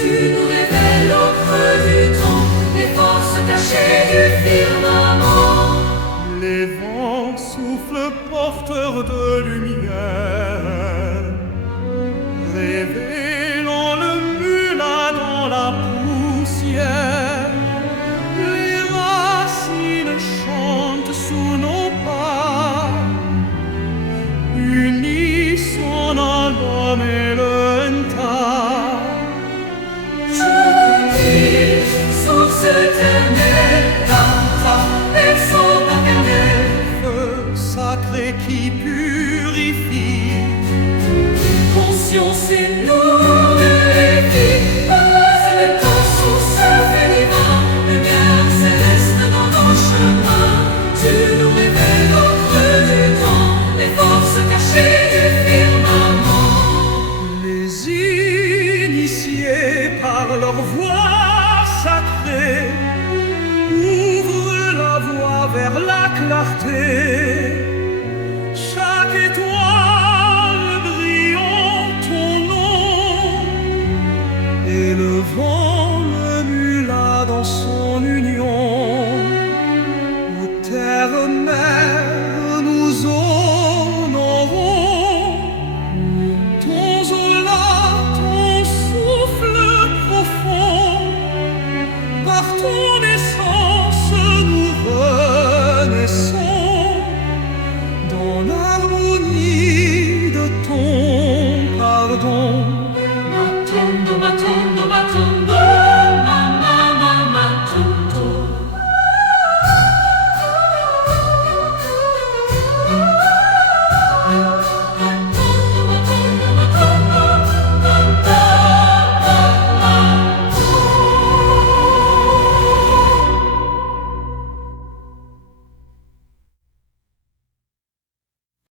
Tu nous révèles au creux du temps les forces cachées du firmament. Les vents soufflent porteurs de lumière, révélant le mulat dans la poussière. Les racines chantent sous nos pas, unissant l'homme et le tas. Je dis, source éternelle, ta berceau paternel, Feu sacré qui purifie, conscience et nous les vies. Pose le temps sous ce feu divin, lumière céleste dans nos chemins. Tu nous révèles au creux du temps les forces cachées du firmament. les initiés par leur voix sacrée ouvrent la voie vers la clarté. Chaque étoile brillant ton nom, élevant le mulat dans son union.